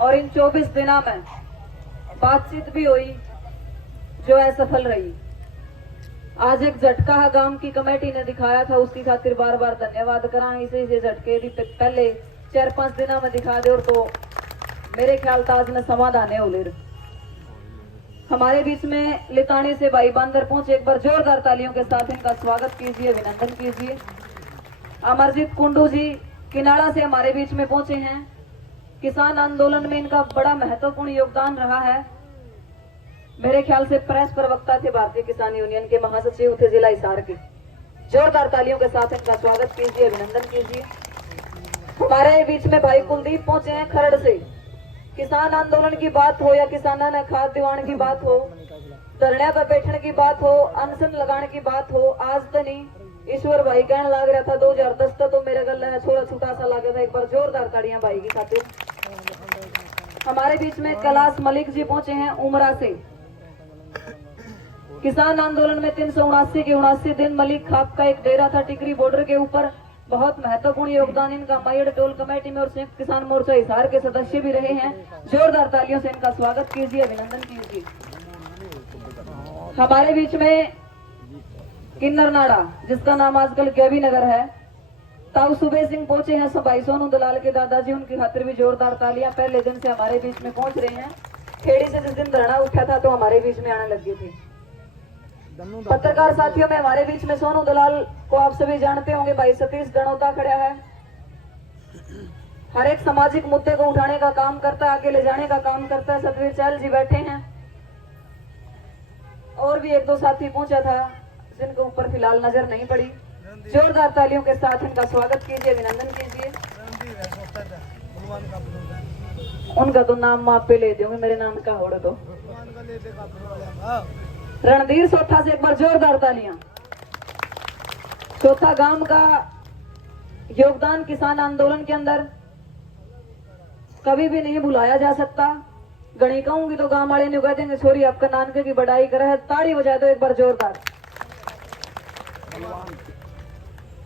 और इन 24 दिनों में बातचीत भी हुई जो असफल रही। आज एक झटका गांव की कमेटी ने दिखाया था, उसकी खातिर बार बार धन्यवाद करा। इसे झटके दी पहले 4-5 दिनों में दिखा दे और तो मेरे ख्याल ताज में समाधान है उलेर। हमारे बीच में लितानी से भाई बांदर पहुंचे, एक बार जोरदार तालियों के साथ इनका स्वागत कीजिए, अभिनंदन कीजिए। अमरजीत कुंडू जी किनाड़ा से हमारे बीच में पहुंचे हैं। किसान आंदोलन में इनका बड़ा महत्वपूर्ण योगदान रहा है। मेरे ख्याल से प्रेस प्रवक्ता थे भारतीय किसान यूनियन के, महासचिव थे जिला हिसार के। जोरदार तालियों के साथ इनका स्वागत कीजिए, अभिनंदन कीजिए। हमारे बीच में भाई कुलदीप पहुंचे हैं खरड़ से। किसान आंदोलन की बात हो या किसानों ने खाद दिवाने की बात हो, धरने पर बैठने की बात हो, अनशन लगाने की बात हो, आज तो नहीं। ईश्वर भाई कहने लग रहा था 2010 तक तो मेरे गल है छोटा छोटा सा लगा था। एक बार जोरदार ताड़ियां भाई की खातिर। हमारे बीच में कैलाश मलिक जी पहुंचे हैं उमरा से। किसान आंदोलन में 379 के 79 दिन मलिक खाप का एक डेरा था टिकरी बॉर्डर के ऊपर। बहुत महत्वपूर्ण योगदान इनका। माइड टोल कमेटी में और संयुक्त किसान मोर्चा हिसार के सदस्य भी रहे हैं। जोरदार तालियों से इनका स्वागत कीजिए, अभिनंदन कीजिए। हमारे बीच में किन्नर नाड़ा, जिसका नाम आजकल केवी नगर है, ताऊ सुबे सिंह पहुंचे हैं। भाई सोनू दलाल के दादाजी, उनकी खातिर भी जोरदार तालियां। पहले दिन से हमारे बीच में पहुंच रहे हैं। खेड़ी से जिस दिन धरना उठा था तो हमारे बीच में आने लगे थे। पत्रकार साथियों में हमारे बीच में सोनू दलाल को आप सभी जानते होंगे। भाई सतीश गणोता खड़ा है। हर एक सामाजिक मुद्दे को उठाने का काम करता है, आगे ले जाने का काम करता है। सतवीर चहल जी बैठे हैं और भी एक दो साथी पहुंचा था जिनको ऊपर फिलहाल नजर नहीं पड़ी। जोरदार तालियों के साथ इनका स्वागत कीजिए, अभिनंदन कीजिए। उनका तो नाम माप पे ले दूंगी, मेरे नाम का होड़ दो। रणधीर सोथा से एक बार जोरदार तालियां। सोथा गांव का योगदान किसान आंदोलन के अंदर कभी भी नहीं भुलाया जा सकता। गणी कहूंगी तो गांव वाले ने कह देंगे छोरी आपका नानके की बढ़ाई करे है। ताड़ी बजा दो एक बार जोरदार।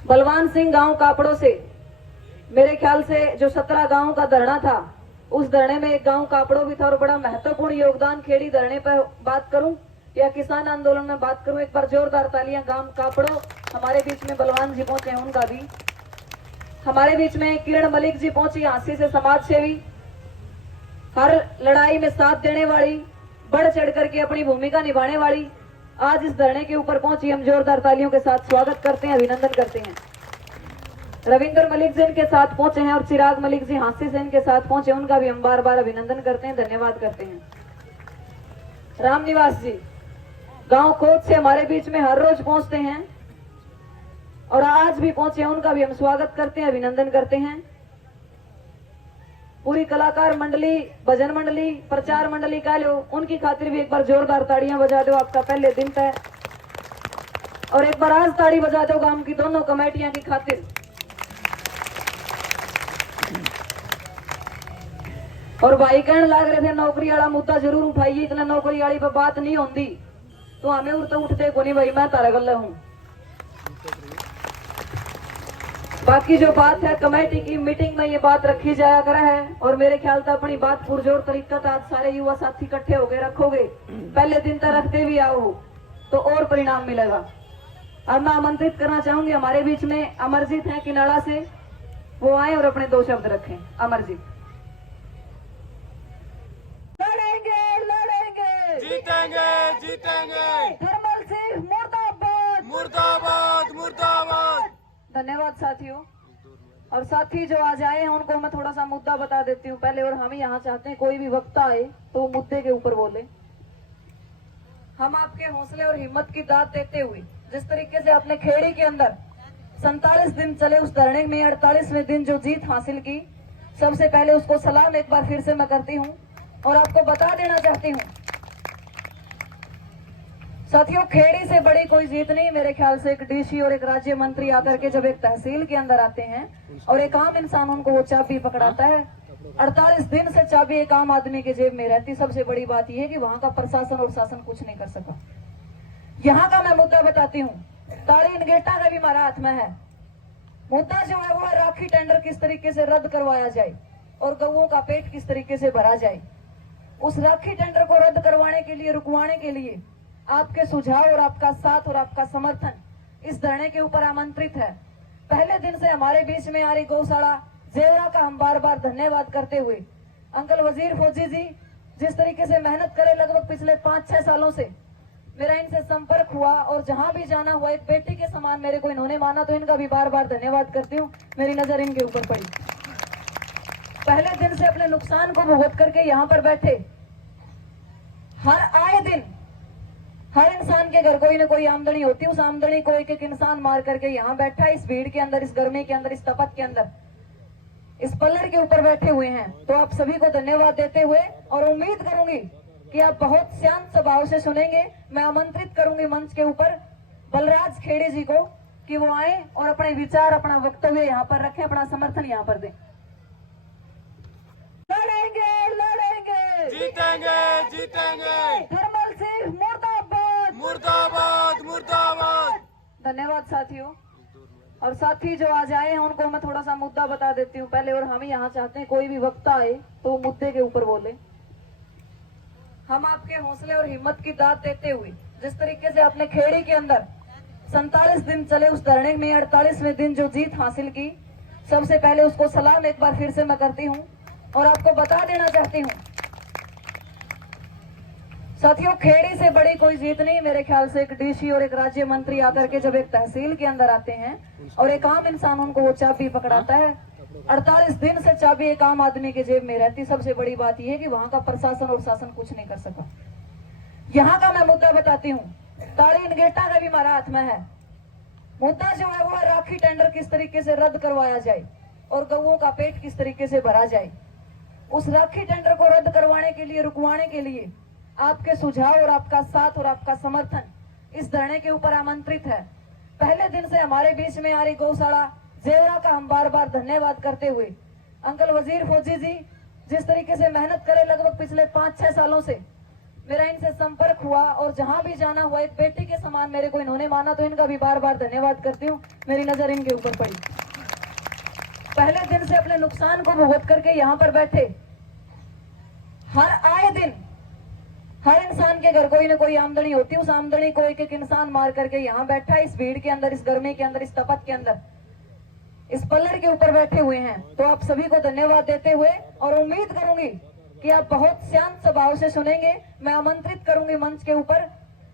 बलवान सिंह गांव कापड़ों से, मेरे ख्याल से जो 17 गांव का धरना था, उस धरने में एक गांव कापड़ों भी था और बड़ा महत्वपूर्ण योगदान। खेड़ी धरने पर बात करूं या किसान आंदोलन में बात करूं, एक बार जोरदार तालियां। गांव कापड़ों हमारे बीच में बलवान जी पहुंचे हैं, उनका भी। हमारे बीच में किरण मलिक जी पहुंची हांसी से, समाज सेवी, हर लड़ाई में साथ देने वाली, बढ़ चढ़ करके अपनी भूमिका निभाने वाली, आज इस धरने के ऊपर पहुंची। हम जोरदार तालियों के साथ स्वागत करते हैं, अभिनंदन करते हैं। रविंद्र मलिक जी इनके साथ पहुंचे हैं और चिराग मलिक जी हांसी से इनके साथ पहुंचे, उनका भी हम बार बार अभिनंदन करते हैं, धन्यवाद करते हैं। राम निवास जी गांव कोच से हमारे बीच में हर रोज पहुंचते हैं और आज भी पहुंचे हैं, उनका भी हम स्वागत करते हैं, अभिनंदन करते हैं। पूरी कलाकार मंडली, भजन मंडली, प्रचार मंडली कह लो, उनकी खातिर भी एक बार जोरदार ताड़ियां बजा दो। आपका पहले दिन है और एक बार आज ताड़ी बजा दो गांव की दोनों कमेटियां की खातिर। और भाई कहने लग रहे थे नौकरी वाला मुद्दा जरूर उठाइए, इतना नौकरी वाली पर बात नहीं होती तो हमें उड़ते उठते को नहीं भाई, मैं तारा गल्ला हूं। बाकी जो बात है कमेटी की मीटिंग में ये बात रखी जाया करा है और मेरे ख्याल से अपनी बात पुरजोर तरीका था। आज सारे युवा साथी इकट्ठे हो गए, रखोगे पहले दिन तक रखते भी आओ तो और परिणाम मिलेगा। अब मैं आमंत्रित करना चाहूंगी, हमारे बीच में अमरजीत हैं किनाड़ा से, वो आए और अपने 2 शब्द रखें। अमरजीत। जीतेंगे जीतेंगे, थर्मल सिंह मुर्दाबाद मुर्दाबाद मुर्दाबाद। धन्यवाद साथियों। और साथी जो आज आए हैं उनको मैं थोड़ा सा मुद्दा बता देती हूँ पहले। और हम यहाँ चाहते हैं कोई भी वक्ता आए तो वो मुद्दे के ऊपर बोले। हम आपके हौसले और हिम्मत की दाद देते हुए, जिस तरीके से आपने खेड़ी के अंदर 47 दिन चले उस धरने में 48वें दिन जो जीत हासिल की, सबसे पहले उसको सलाम एक बार फिर से मैं करती हूँ। और आपको बता देना चाहती हूँ साथियों, खेड़ी से बड़ी कोई जीत नहीं। मेरे ख्याल से एक डीसी और एक राज्य मंत्री आकर के जब एक तहसील के अंदर आते हैं और एक आम इंसान उनको वो चाबी पकड़ाता है, 48 दिन से चाबी एक आम आदमी के जेब में रहती। सबसे बड़ी बात यह है कि वहां का प्रशासन और शासन कुछ नहीं कर सका। यहाँ का मैं मुद्दा बताती हूँ, ताड़ी इनगेटा का भी हमारा हाथ में है। मुद्दा जो है वो है राखी टेंडर किस तरीके से रद्द करवाया जाए। और गऊओं का पेट किस तरीके से भरा जाए। उस राखी टेंडर को रद्द करवाने के लिए, रुकवाने के लिए आपके सुझाव और आपका साथ और आपका समर्थन इस धरने के ऊपर आमंत्रित है। पहले दिन से हमारे बीच में आ रही गौशाला जेवरा का हम बार बार धन्यवाद करते हुए अंकल वजीर फौजी जी जिस तरीके से मेहनत करे, लगभग पिछले 5-6 सालों से मेरा इनसे संपर्क हुआ और जहां भी जाना हुआ एक बेटी के समान मेरे को इन्होंने माना, तो इनका भी बार बार धन्यवाद करती हूँ। मेरी नजर इनके ऊपर पड़ी। पहले दिन से अपने नुकसान को भुगत करके यहाँ पर बैठे, हर आए दिन हर इंसान के घर कोई ना कोई आमदनी होती है, उस आमदनी को एक एक इंसान मार करके यहाँ बैठा है, इस भीड़ के अंदर, इस गर्मी के अंदर, इस तपक के अंदर, इस पल्लर के ऊपर बैठे हुए हैं। तो आप सभी को धन्यवाद देते हुए और उम्मीद करूंगी कि आप बहुत शांत स्वभाव से सुनेंगे। मैं आमंत्रित करूंगी मंच के ऊपर बलराज खेड़े जी को कि वो आए और अपने विचार, अपना वक्तव्य यहाँ पर रखें, अपना समर्थन यहाँ पर दें। लड़ेंगे लड़ेंगे जीतेंगे जीतेंगे। थर्मल सिंह मुर्दाबाद मुर्दाबाद मुर्दाबाद। धन्यवाद साथियों। और साथी जो आज आए हैं उनको मैं थोड़ा सा मुद्दा बता देती हूँ पहले। और हम यहाँ चाहते हैं कोई भी वक्ता आए तो वो मुद्दे के ऊपर बोले। हम आपके हौसले और हिम्मत की दाद देते हुए जिस तरीके से आपने खेड़ी के अंदर 47 दिन चले उस धरने में 48वें दिन जो जीत हासिल की, सबसे पहले उसको सलाम एक बार फिर से मैं करती हूँ। और आपको बता देना चाहती हूँ साथियों, खेड़ी से बड़ी कोई जीत नहीं। मेरे ख्याल से एक डीसी और एक राज्य मंत्री आकर के जब एक तहसील के अंदर आते हैं और एक आम इंसान उनको वो चाबी पकड़ाता है, 48 दिन से चाबी एक आम आदमी के जेब में रहती। सबसे बड़ी बात यह है कि वहां का प्रशासन और शासन कुछ नहीं कर सका। यहाँ का मैं मुद्दा बताती हूँ। ताड़ी इनगेटा का भी हमारा हाथ में है। मुद्दा जो है वो है राखी टेंडर किस तरीके से रद्द करवाया जाए और गऊओं का पेट किस तरीके से भरा जाए। उस राखी टेंडर को रद्द करवाने के लिए, रुकवाने के लिए आपके सुझाव और आपका साथ और आपका समर्थन इस धरने के ऊपर आमंत्रित है। पहले दिन से हमारे बीच में आ रही गौशाला जेवरा का हम बार बार धन्यवाद करते हुए अंकल वजीर फौजी जी जिस तरीके से मेहनत करे, लगभग पिछले 5-6 सालों से मेरा इनसे संपर्क हुआ और जहां भी जाना हुआ एक बेटी के समान मेरे को इन्होंने माना, तो इनका भी बार बार धन्यवाद करती हूँ। मेरी नजर इनके ऊपर पड़ी। पहले दिन से अपने नुकसान को भुगत करके यहाँ पर बैठे, हर आए दिन हर इंसान के घर कोई ना कोई आमदनी होती है, उस आमदनी को एक एक इंसान मार करके यहाँ बैठा है, इस भीड़ के अंदर, इस गर्मी के अंदर, इस तपक के अंदर, इस पल्लर के ऊपर बैठे हुए हैं। तो आप सभी को धन्यवाद देते हुए और उम्मीद करूंगी कि आप बहुत शांत स्वभाव से सुनेंगे। मैं आमंत्रित करूंगी मंच के ऊपर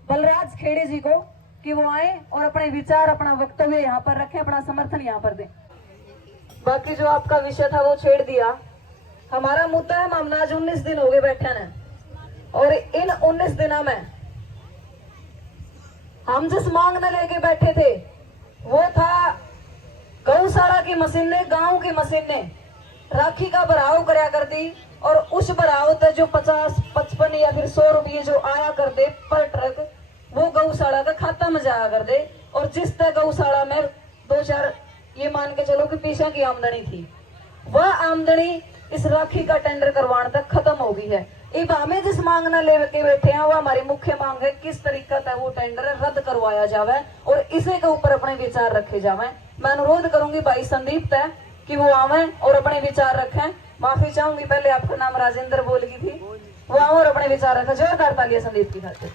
बलराज खेड़े जी को कि वो आए और अपने विचार, अपना वक्तव्य यहाँ पर रखें, अपना समर्थन यहाँ पर दें। बाकी जो आपका विषय था वो छेड़ दिया। हमारा मुद्दा है, हम आज 19 दिन हो गए बैठे हैं और इन 19 दिनों में हम जिस मांग में लेके बैठे थे वो था गौशाला की मशीन ने, गांव की मशीन ने राखी का भराव कराया कर दी और उस भराव तक जो 50, 55 या फिर 100 रुपये जो आया कर दे पर ट्रक, वो गौशाला का खाता में जाया कर दे। और जिस तक गौशाला में 2-4 ये मान के चलो कि पैसा की आमदनी थी, वह आमदनी इस राखी का टेंडर करवाने तक खत्म हो गई है। अब हमें जिस मांग न लेके बैठे हैं वो हमारी मुख्य मांग है, किस तरीका से वो टेंडर रद्द करवाया जावे और इसे के ऊपर अपने विचार रखे जावे। मैं अनुरोध करूंगी भाई संदीप तय कि वो आवे और अपने विचार रखें। माफी चाहूंगी, पहले आपका नाम राजेंद्र बोल गई थी, वो आओ और अपने विचार रखें। जोरदार तालियां संदीप की खातिर।